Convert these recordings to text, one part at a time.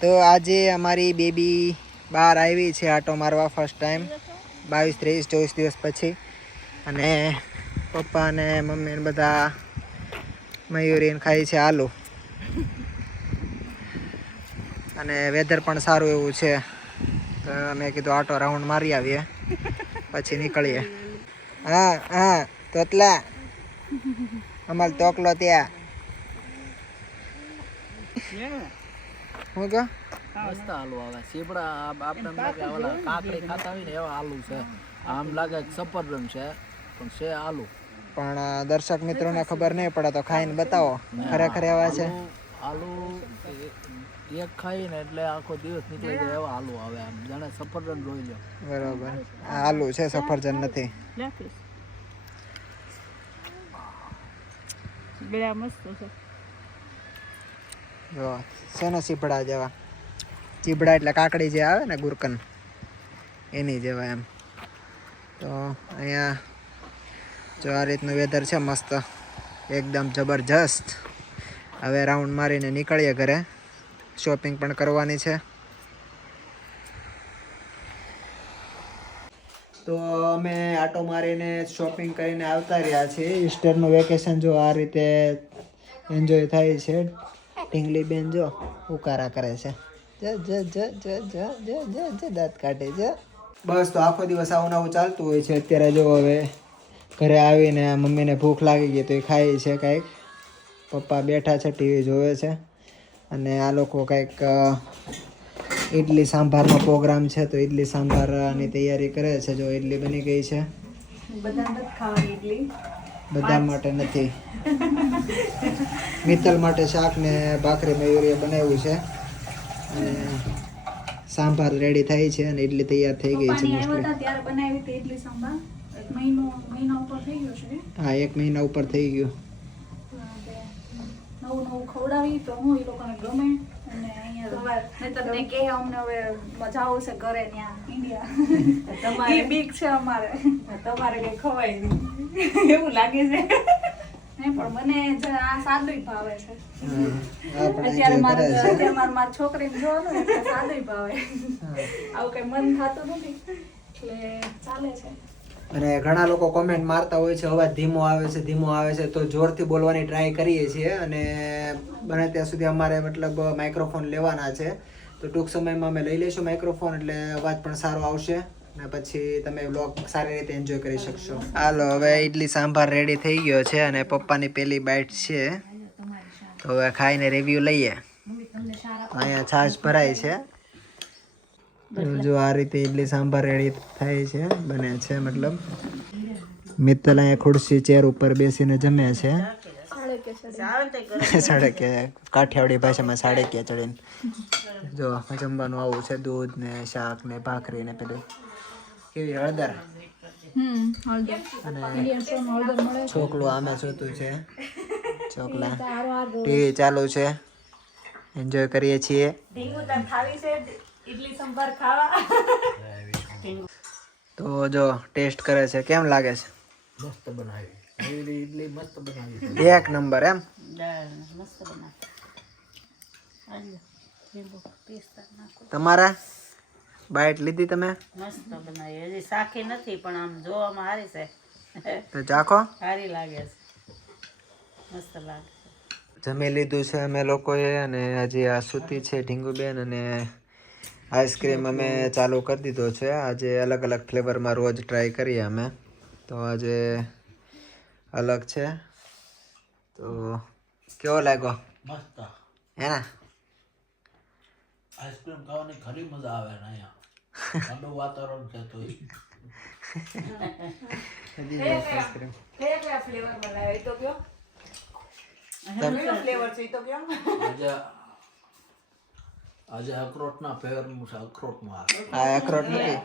તો આજે અમારી બેબી બહાર આવી છે આટો મારવા ફર્સ્ટ ટાઈમ 22, 23, 24 દિવસ પછી. અને પપ્પા ને મમ્મી ને બધા મયુરીને ખાય છે આલુ. અને વેધર પણ સારું એવું છે. તો મેં કીધું આટો રાઉન્ડ મારી આવીએ પછી નીકળીએ. હા હા તોતલા અમાર તોકલો ત્યાં હું કહો મસ્ત આલુ આવે સીપડા આપણે લાગે ઓલા કાકડી ખાતા હોય ને એવા આલુ છે. આમ લાગે સફરજન છે પણ છે આલુ. પણ દર્શક મિત્રોને ખબર નહીં પડે તો ખાઈને બતાવો ખરેખર એવા છે. આલુ એક ખાઈને એટલે આખો દિવસ નીકળી જાય એવા આલુ આવે આમ જાણે સફરજન જોઈ લો. બરોબર આલુ છે સફરજન નથી. ગળા મસ્ત છે. જો શેના ચીબડા જેવા. ચીબડા એટલે કાકડી જે આવે ને ગુરકન એની જેવા એમ. તો અહીંયા જો આ રીતનું વેધર છે મસ્ત એકદમ જબરજસ્ત. હવે રાઉન્ડ મારીને નીકળીએ ઘરે. શોપિંગ પણ કરવાની છે. તો અમે આટો મારીને શોપિંગ કરીને આવતા રહ્યા છીએ. ઈસ્ટરનું વેકેશન જો આ રીતે એન્જોય થાય છે. ઢીંગલી બેન જો ઉકારા કરે છે. દાંત કાઢે છે. બસ તો આખો દિવસ આવું નવું ચાલતું હોય છે. અત્યારે જો હવે ઘરે આવીને મમ્મીને ભૂખ લાગી ગઈ તો એ ખાય છે કંઈક. પપ્પા બેઠા છે ટીવી જોવે છે. અને આ લોકો કંઈક ઇડલી સાંભારનો પ્રોગ્રામ છે તો ઇડલી સાંભારની તૈયારી કરે છે. જો ઇડલી બની ગઈ છે. બધા માટે નથી. મિત્તલ માટે શાક ને ભાખરી મયુરીએ બનાવ્યું છે. અને સાંભાર રેડી થાય છે અને ઇડલી તૈયાર થઈ ગઈ છે. ત્યારે બનાવી હતી ઇડલી સાંભાર. મહિના ઉપર થઈ ગયો છે. હા 1 મહિના ઉપર થઈ ગયું. નવું ખવડાવી તો હું એ લોકોને ગમે. અને અહીંયા કે અમને હવે મજા આવશે ઘરે ત્યાં ઇન્ડિયા. તમારે બીક છે અમારે. તમારે કઈ ખવાય નહીં એવું લાગે છે. નહીં પણ મને આ સાદું ભાવે છે. અત્યારે મારી છોકરીને જોવાનું એટલે સાદું ભાવે. આવું કઈ મન થતું નથી એટલે ચાલે છે. અને ઘણા લોકો કોમેન્ટ મારતા હોય છે અવાજ ધીમો આવે છે તો જોરથી બોલવાની ટ્રાય કરીએ છીએ. અને બને ત્યાં સુધી અમારે મતલબ માઇક્રોફોન લેવાના છે. તો ટૂંક સમયમાં અમે લઈ લઈશું માઇક્રોફોન એટલે અવાજ પણ સારો આવશે. અને પછી તમે વ્લોગ સારી રીતે એન્જોય કરી શકશો. હાલો હવે ઇડલી સાંભાર રેડી થઈ ગયો છે અને પપ્પાની પહેલી બાઈટ છે. તો હવે ખાઈને રિવ્યુ લઈએ. અહીંયા છાશ ભરાય છે. જો આ રીતે ઇડલી સાંભાર રેડી થાય છે બને છે મતલબ. મિત્તલ અહીંયા ખુરશી ચેર ઉપર બેસીને જમે છે. સાડકે કાઠિયાવાડી ભાષામાં સાડકે ચડીને. જો જમવાનું આવું છે દૂધ ને શાક ને ભાખરી ને પેલું કેવી હળદર. અને છોકલું આમે જોતું છે. છોકલા ટીવી ચાલુ છે એન્જોય કરીએ છીએ. ઇડલી સંભાર ખાવા. તો જો ટેસ્ટ કરે છે કેમ લાગે છે. મસ્ત બનાવી ઇડલી મસ્ત બનાવી. 1 નંબર એમ. મસ્ત બનાવી. તમારા બાઈટ લીધી તમે. મસ્ત બનાવી હજી સાખી નથી પણ આમ જોવામાં સારી છે. તો ચાખો. સારી લાગે છે મસ્ત લાગે છે. જમી લીધું છે અમે લોકોએ અને હજી આ સૂતી છે ઢીંગુબેન. અને આઈસ્ક્રીમ અમે ચાલુ કરી દીધો છે. આજે અલગ અલગ ફ્લેવરમાં રોજ ટ્રાય કરીએ અમે. તો આજે અલગ છે. તો કેવો લાગ્યો. મસ્ત હે ને આઈસ્ક્રીમ ખાવાની ખરી મજા આવે ને અહીંયા ઠંડુ વાતાવરણ છે તો ફ્લેવર બનાવ્યો તો કયો ફ્લેવર છે તો કયો. આજે અખરોટના ફ્લેવરનું છે. અખરોટમાં આ અખરોટ નથી.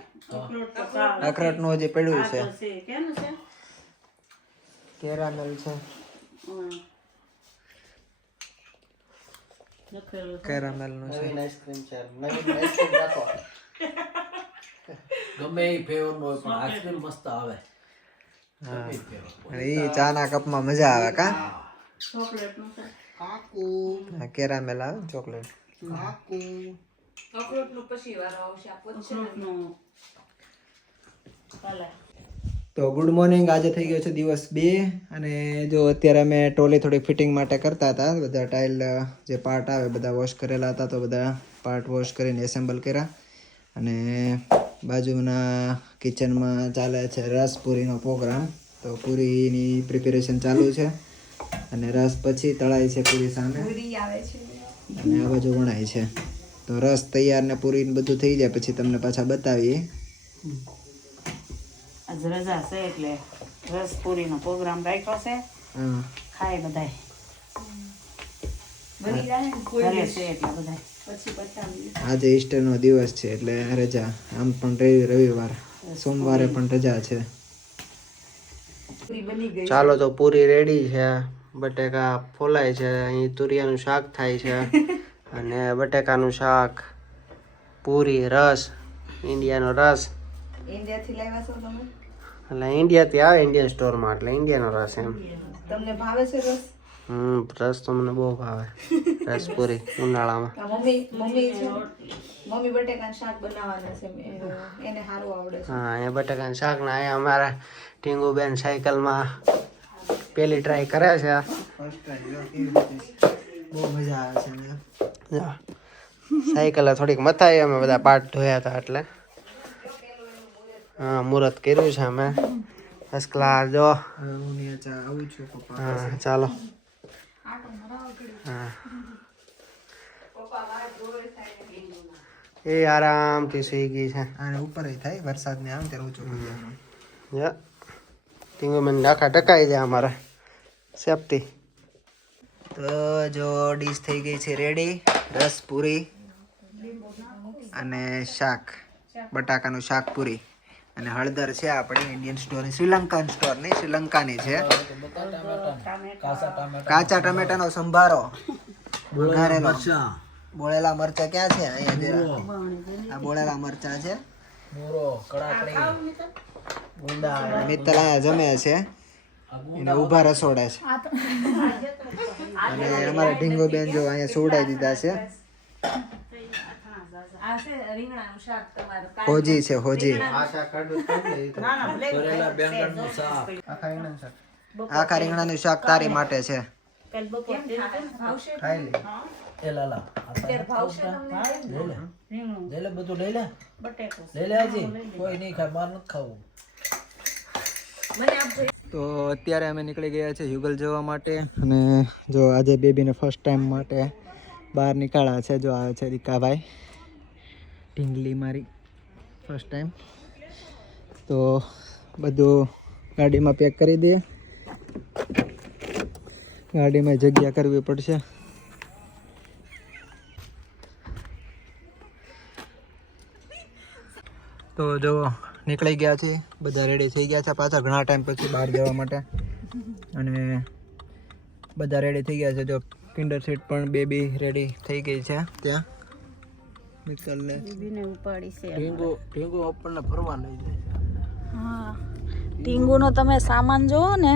અખરોટનું હજી પડ્યું છે. કેનું છે કેરામેલ છે. કેરામેલનું છે. આઈસ્ક્રીમ છે. ગમે એ ફ્લેવરનું હોય પણ આઈસ્ક્રીમ મસ્ત આવે. એ ચાના કપમાં મજા આવે કા. ચોકલેટ નું છે. કેરામેલ આવે ચોકલેટ. અખરોટનું પછી વારો આવશે આ પછી અખરોટનું કલર. તો ગુડ મોર્નિંગ. આજે થઈ ગયો છે દિવસ 2 અને જો અત્યારે અમે ટ્રોલી થોડીક ફિટિંગ માટે કરતા હતા. બધા ટાઇલ જે પાર્ટ આવે બધા વોશ કરેલા હતા, તો બધા પાર્ટ વોશ કરીને એસેમ્બલ કર્યા. અને બાજુના કિચનમાં ચાલે છે રસ પૂરીનો પ્રોગ્રામ. તો પૂરીની પ્રિપેરેશન ચાલુ છે અને રસ પછી તળાય છે પૂરી સામે પૂરી આવે છે. અને આ બાજુ વણાય છે. તો રસ તૈયાર ને પૂરી ને બધું થઈ જાય પછી તમને પાછા બતાવીએ. આજ રજા છે એટલે રસ પૂરીનો પ્રોગ્રામ રાખ્યો છે. હા, ખાય બધાય. બની જાય ને કોઈ ઘરે દિવસ છે એટલે બધાય. પછી બતાવીએ. આજે ઈસ્ટરનો દિવસ છે એટલે રજા. આમ પણ રવિવાર, સોમવારે પણ રજા છે. પૂરી બની ગઈ. ચાલો તો પૂરી રેડી છે. બટેકા ફોલાય છે. અહીં તુરિયાનું શાક થાય છે અને બટેકાનું શાક, પૂરી, રસ, ઇન્ડિયાનો રસ. ઇન્ડિયાથી લાવ્યા છો તમે? એટલે ઇન્ડિયાથી આવે ઇન્ડિયન સ્ટોરમાં, એટલે ઇન્ડિયાનો રસ એમ. તમને ભાવે છે રસ? રસ તો મને બહુ ભાવે. રસ પૂરી ઉનાળામાં. આ મમ્મી છે મમ્મી બટેકાનું શાક બનાવવાના છે એને સારું આવડે છે. હા, એ બટેકાનું શાક ના અહીંયા અમારા ટીંગુબેન સાયકલમાં પેલી ટ્રાય કરે છે. બહુ મજા આવે છે ને. સાયકલ થોડીક મથાઈ, અમે બધા પાર્ટ ધોયા હતા એટલે. હા, મુહૂર્ત કર્યું છે અમે. First class. જો હવે હું ત્યાં આવું છું પપ્પા. હા, ચાલો. હા, એ આરામથી સુઈ ગઈ છે. આને ઉપર થાય વરસાદ ને આમ ત્યારે ઊંચું કરી દેવાનું. યા ટીંગુબેન આખા ટકાઈ જાય અમારા સેફટી. તો જો ડીશ થઈ ગઈ છે રેડી. રસ પૂરી અને શાક, બટાકાનું શાક પૂરી અને હળદર છે આપણી ઇન્ડિયન સ્ટોરની, શ્રીલંકન સ્ટોરની, શ્રીલંકાની છે. કાચા ટમેટાનો સંભારો, વઘારેલો, બોળેલા મરચા ક્યાં છે? અહીંયા જરા. આ બોળેલા મરચા છે. મિત્તલ અહીંયા જમે છે, એને ઊભા રસોડે છે. અને અમારા ઢીંગો બેન જો અહીંયા સોડાઈ દીધા છે. આ છે રીંગણાનું શાક તમારું. હોજી છે, હોજી. આખા રીંગણાનું શાક તારી માટે છે. કાલ બપોર ભાવશે? ખાઈ લે. અત્યારે ભાવશે તમને? રીંગણું લઈ લે બધું, લઈ લે, બટેકો લઈ લે. હજી કોઈ નહીં ખાય, માર નથી ખાવું. મને આપજો. તો અત્યારે અમે નીકળી ગયા છે યુગલ જવા માટે. અને જો આજે બેબીને ફર્સ્ટ ટાઈમ માટે બહાર નીકળ્યા છે. જો આવે છે રીકાભાઈ, ઢીંગલી મારી ફર્સ્ટ ટાઈમ. તો બધું ગાડીમાં પેક કરી દઈએ. ગાડીમાં જગ્યા કરવી પડશે. તો જો નીકળી ગયા છે, બધા રેડી થઈ ગયા છે પાછા ઘણા ટાઈમ પછી બહાર જવા માટે. અને બધા રેડી થઈ ગયા છે. જો કિન્ડર સીટ પણ બેબી રેડી થઈ ગઈ છે ત્યાં. મિત્તલને બીબીને ઉપાડી છે. ટીંગુ આપણને ફરવા લઈ જાય. હા, ટીંગુનો તમે સામાન જોવો ને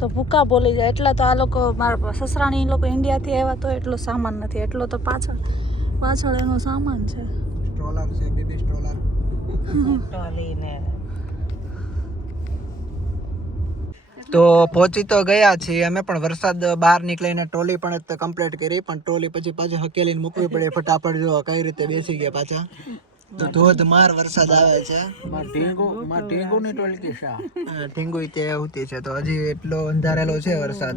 તો ભૂકા બોલી જાય. એટલે તો આ લોકો, મારા સસરાની લોકો ઇન્ડિયાથી આવ્યા તો એટલો સામાન નથી. એટલો તો પાછળ એનો સામાન છે. સ્ટ્રોલર છે, બેબી સ્ટ્રોલર. ટોલીને તો પહોંચી તો ગયા છીએ અમે, પણ વરસાદ બહાર નીકળીને ટ્રોલી પણ કમ્પ્લીટ કરી. પણ ટ્રોલી પછી પાછી હકેલીને મૂકવી પડે ફટાફટ. જો કઈ રીતે બેસી ગયા પાછા. તો ધોધમાર વરસાદ આવે છે. ટીંગુની ટોળકી શા ઢીંગુ તે હોતી છે. તો હજી એટલો અંધારેલો છે વરસાદ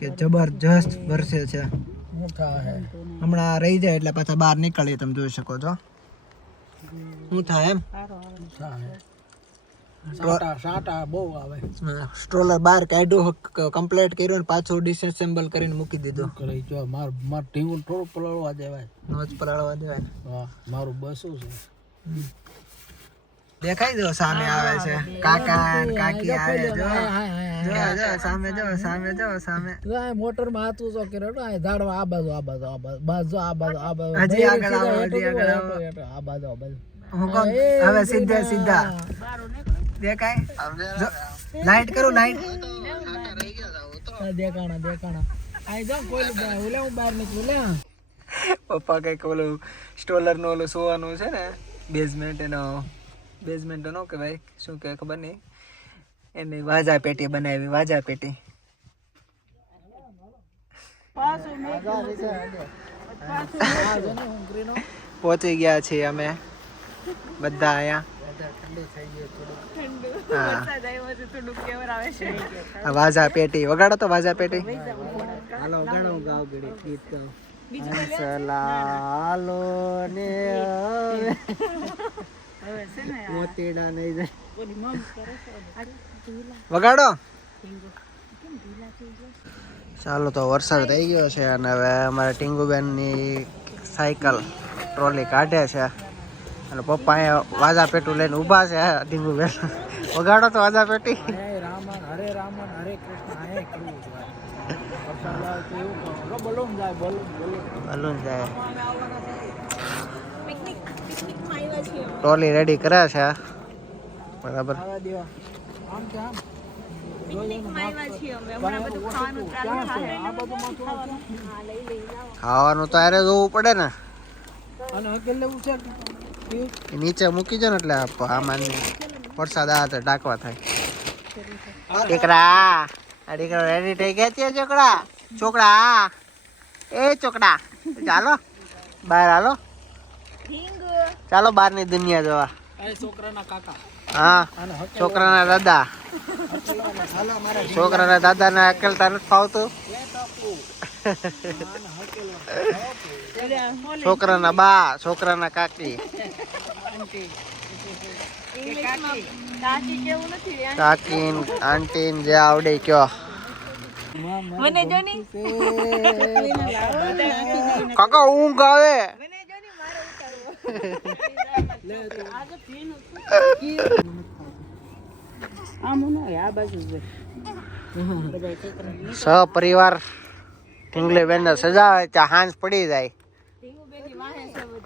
કે જબરજસ્ત વરસે છે. હમણાં રહી જાય એટલે પાછા બહાર નીકળીએ. તમે જોઈ શકો છો શું થાય એમ. સાટા બહુ આવે. સ્ટ્રોલર બહાર કાઢ્યું, કમ્પ્લીટ કર્યું, પાછું ડિસએસેમ્બલ કરીને મૂકી દીધું. કરી જો માર ટીંગુ થોડું પલાળવા દેવાય. નોચ પલાળવા દેવાય. હા, મારું બસું છે. દેખાય જો સામે આવે છે કાકા અને કાકી આવે. જો જો સામે, જો સામે, જો સામે. મોટર માં હાથ ઊંચો કર્યો તો ઝાડવા આ બાજુ, આ બાજુ, આ બાજુ, આ બાજુ, આ બાજુ. હજી આગળ આવો, હજી આગળ આવો. આ બાજુ, આ બાજુ. હું કહું હવે સીધા સીધા દેખાય. લાઈટ કરું, લાઈટ. દેખાણા. આ જા કોઈ ઓલે હું બહાર નીકળું લે. પપ્પા કંઈક ઓલું સ્ટોલરનું ઓલું સોવાનું છે ને બેઝમેન્ટ એનો બેઝમેન્ટ નો કહેવાય શું કે ખબર નહીં એની વાજા પેટી બનાવી વાજા પેટી પહોંચી ગયા છીએ અમે બધા અહીંયા વાજા પેટી વગાડો તો વાજા પેટી હાલો વગાડો ગાવ ગીત ગાવ હાલો ને મોતીડા નહીં જાય વગાડો ચાલો તો વરસાદ થઈ ગયો છે અને હવે અમારે ટીંગુબેનની સાયકલ ટ્રોલી કાઢે છે અને પપ્પા અહીંયા વાજા પેટું લઈને ઊભા છે ટીંગુબેન વગાડો તો વાજા પેટી બલૂન જાય ટ્રોલી રેડી કરે છે બરાબર ખાવાનું તો આરે જોવું પડે ને નીચે મૂકી દો ને એટલે આમાં વરસાદ આવે તો ડાકવા થાય દીકરા આ દીકરા રેડી થઈ ગયા છે છોકરા છોકરા એ છોકરા ચાલો બહાર હાલો ચાલો બહારની દુનિયા જોવા હા છોકરાના દાદા છોકરાના દાદાને અકેલતા નથી ફાવતું છોકરાના બા છોકરાના કાકી કાકી આંટી જે આવડે કયો કાકા ઊંઘ આવે સપરિવાર ઢીંગલી બેન ને સજાવે ત્યાં હાંસ પડી જાય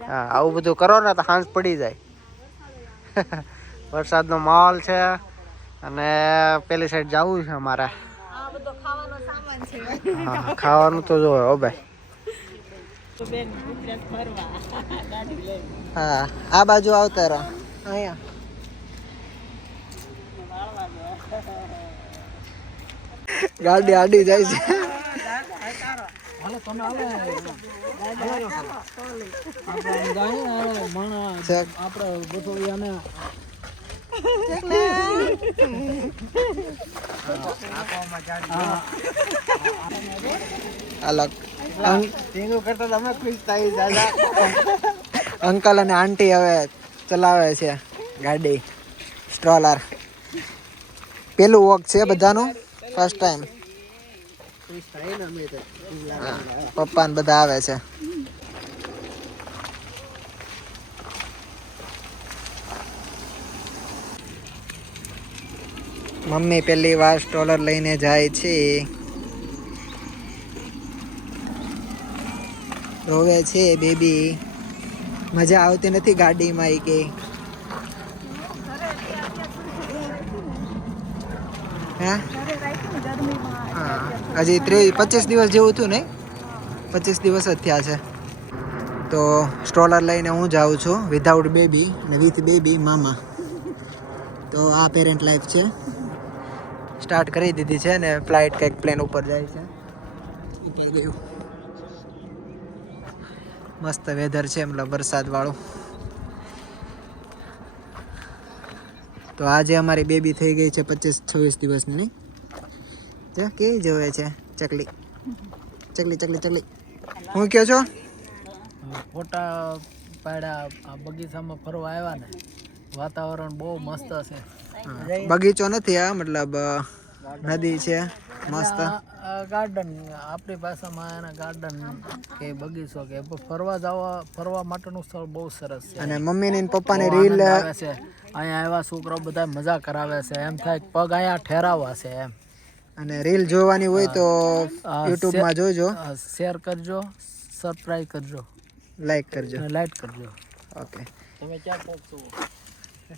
હા આવું બધું કરો ને તો હાંસ પડી જાય વરસાદનો માહોલ છે અને પેલી સાઈડ જવું છે અમારે હા ખાવાનું તો જોવે હો ભાઈ હા આ બાજુ આવતા રહો અહીંયા ગાડી આડી જાય છે અંકલ અને આંટી હવે ચલાવે છે ગાડી સ્ટ્રોલર પેલું વોક છે બધાનું ફર્સ્ટ ટાઈમ પપ્પા ને બધા આવે છે મમ્મી પહેલી વાર સ્ટ્રોલર લઈને જાય છે રોવે છે બેબી મજા આવતી નથી ગાડીમાં એ કે હા હજી 25 દિવસ જેવું થયું નહીં 25 દિવસ જ થયા છે તો સ્ટ્રોલર લઈને હું જાઉં છું વિધાઉટ બેબી અને વિથ બેબી મામા તો આ પેરેન્ટ લાઈફ છે સ્ટાર્ટ કરી દીધી છે ને ફ્લાઇટ કંઈક પ્લેન ઉપર જાય છે ઉપર ગયું મસ્ત વેધર છે મતલબ વરસાદવાળું તો આજે અમારી બેબી થઈ ગઈ છે 25-26 દિવસની નહીં જો કેવી જોવે છે ચકલી ચકલી ચકલી ચકલી હું કયો છો ફોટા પાડ્યા આ બગીચામાં ફરવા આવ્યા ને વાતાવરણ બહુ મસ્ત છે બગીચો નથી આ મતલબ નદી છે મસ્ત ગાર્ડન આપણી ભાષામાં એના ગાર્ડન કે બગીચો કે ફરવા માટેનું સ્થળ બહુ સરસ છે અને મમ્મીની ને પપ્પાની રીલ આવે છે અહીંયા આવ્યા છોકરાઓ બધા મજા કરાવે છે એમ થાય કે પગ અહીંયા ઠેરાવા છે એમ અને રીલ જોવાની હોય તો YouTube માં જોજો શેર કરજો સબસ્ક્રાઇબ કરજો લાઈક કરજો લાઈક કરજો ઓકે તમે ક્યાં પહોંચો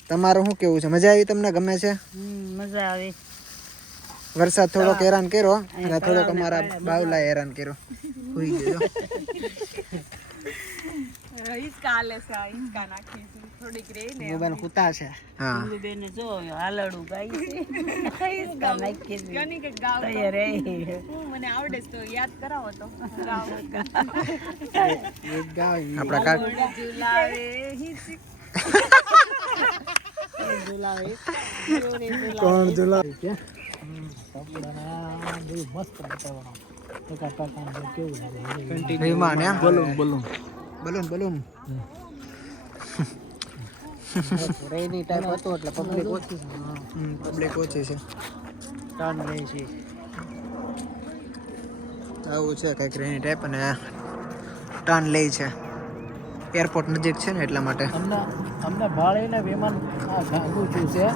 તમારું શું કેવું છે મજા આવી તમને ગમે છે મજા આવી વરસાદ થોડોક હેરાન કર્યો અને થોડોક અમારા બાવલા હેરાન કર્યો. હુઈ ગયો. મોબાઈલ કૂતા છે. હા બેને જો હાલડું ગાય છે હિસકા નાખી દીધી. તૈયાર રહી. ગીત ગાવ આપણા કાક કોણ ઝુલાવે છે? વિમાન એમ? બલૂન બલૂન બલૂન બલૂન રેની ટાઈપ હતો એટલે પબ્લિક ઓછી પબ્લિક ઓછી છે. ટર્ન લે છે. આવું છે કંઈક રેની ટાઈપ અને ટર્ન લે છે. એરપોર્ટ નજીક છે ને એટલા માટે. અમને ભાળીને વિમાન ગાંગું થયું છે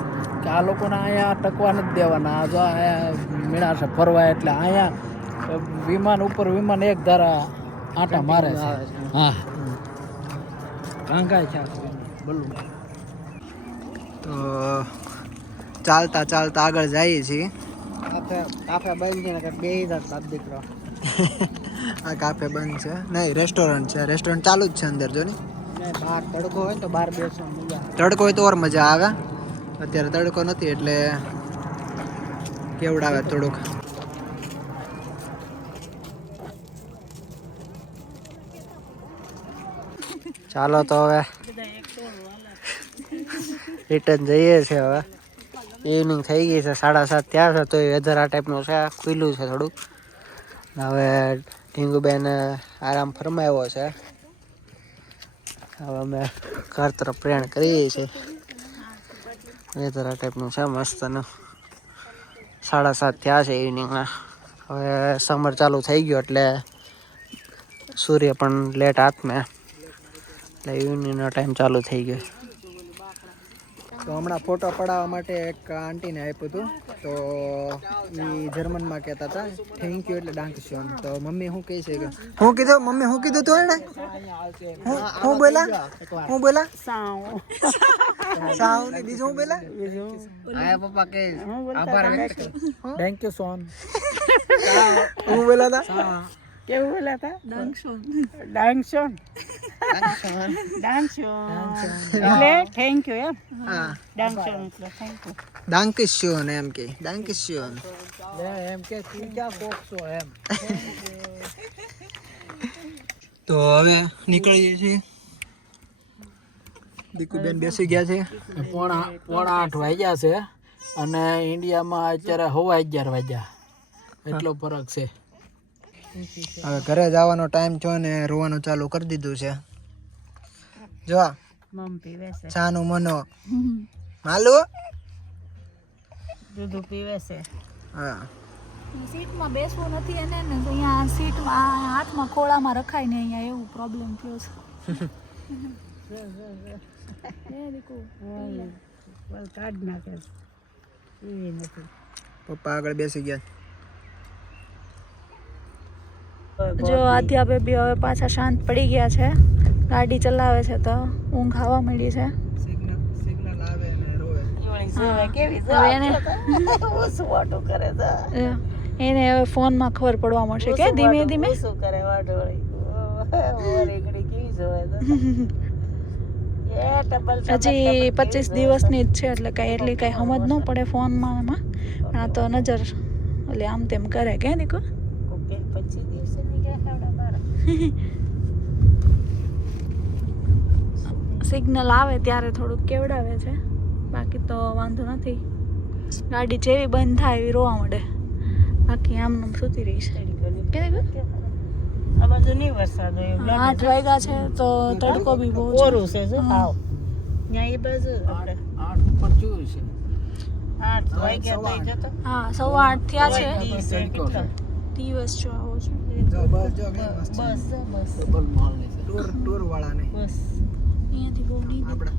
કે આ લોકોને અહીંયા ટકવા નથી દેવાના. આ જો અહીંયા મેળા છે ફરવા એટલે અહીંયા વિમાન ઉપર વિમાન એક ધારા આંટા મારે છે. હા ગાંગાય છે બલૂન. તો ચાલતા ચાલતા આગળ જઈએ છીએ. કાફે બંધ છે ને બે બાપ દીકરો. આ કાફે બંધ છે નહીં, રેસ્ટોરન્ટ છે. રેસ્ટોરન્ટ ચાલુ જ છે અંદર જો ને. બહાર તડકો હોય તો બહાર બેસવાનું મજા આવે. તડકો હોય તો ઓર મજા આવે. અત્યારે તડકો નથી એટલે કેવડાવે થોડુંક. ચાલો તો હવે રિટર્ન જઈએ છે. હવે ઇવનિંગ થઈ ગઈ છે, 7:30 થયા છે. તો એ વેધર આ ટાઈપનું છે, ખુલ્લું છે થોડુંક. હવે ઢીંગુબેન આરામ ફરમાવ્યો છે. હવે અમે ઘર તરફ પ્રયાણ કરીએ છીએ. વેધર આ ટાઈપનું છે મસ્તનું. 7:30 થયા છે ઇવનિંગના. હવે સમર ચાલુ થઈ ગયો એટલે સૂર્ય પણ લેટ હાથમાં એટલે ઇવનિંગનો ટાઈમ ચાલુ થઈ ગયો. તો હમણાં ફોટો પડાવવા માટે એક આંટીને આપ્યું હતું. તો એ જર્મનમાં કહેતા હતા થેન્ક યુ એટલે ડાંકશ્યોન. તો મમ્મી શું કહે છે કે શું કીધું? મમ્મી શું કીધું તું એને? હું બોલા? હું બોલા? સાવ ને બીજું હું બોલા? આયા પપ્પા કે આભાર વ્યક્ત કરો. થેન્ક યુ સોન. હું બોલા હતા? કેવું બોલા હતા? ડાંગશોન. એટલે થેન્ક યુ એમ. હા ડાંગશોન એટલે થેન્ક યુ. ડાંકશ્યોન એમ કે. ડાંકશ્યોન. એમ કે તું ક્યાં પોખશો એમ. તો હવે નીકળીએ છીએ. દીકુબેન બેસી ગયા છે. પોણા 8 વાગ્યા છે અને ઇન્ડિયામાં અત્યારે 11:15 વાગ્યા. એટલો ફરક છે. હવે ઘરે જવાનો ટાઈમ થયો ને રોવાનું ચાલુ કરી દીધું છે. જો મમ પીવે છે. ચાનું મનો માલુ. દૂધ પીવે છે. હા સીટમાં બેસવું નથી એને ને તો અહીંયા સીટમાં હાથમાં ખોળામાં રખાય ને અહીંયા એવું પ્રોબ્લેમ થયો છે. વલ કાઢ નાખે છે. એ નથી. પપ્પા આગળ બેસી ગયા. જો આધ્યા બેબી હવે પાછા શાંત પડી ગયા છે. ગાડી ચલાવે છે તો ઊંઘ આવવા મળી છે. સિગ્નલ આવે ને રોવે. કેવી હવે એને શું વાટો કરે છે. એને હવે ફોનમાં ખબર પડવા મળશે કે ધીમે ધીમે શું કરે વાટો વળી કેવી જોવે છે. હજી 25 દિવસની જ છે એટલે કઈ એટલી કઈ સમજ ન પડે ફોનમાં એમાં. આ તો નજર એટલે આમ તેમ કરે કે દીકુ. 25 દિવસે ની ગયા બારા. સિગ્નલ આવે ત્યારે થોડુંક કેવડાવે છે, બાકી તો વાંધો નથી. ગાડી જેવી બંધ થાય એવી રોવા મળે, બાકી આમનું સૂતી રહી છે. કે દીકુ? આ બાજુ નહીં વરસાદ હોય. 8 વાગ્યા છે તો તડકો બી બહુ છે. કોરું છે જો આવ. ત્યાં એ બાજુ 8 ઉપર જોયું છે. 8 વાગ્યા તો જતો. હા 8:15 થયા છે. તડકો છે. દિવસ જો આવો છે. જો બસ જો કેવી મસ્ત છે. બસ ડબલ માલ ની છે. ટૂર વાળાને બસ. અહીંયાથી બહુ નહીં આપણા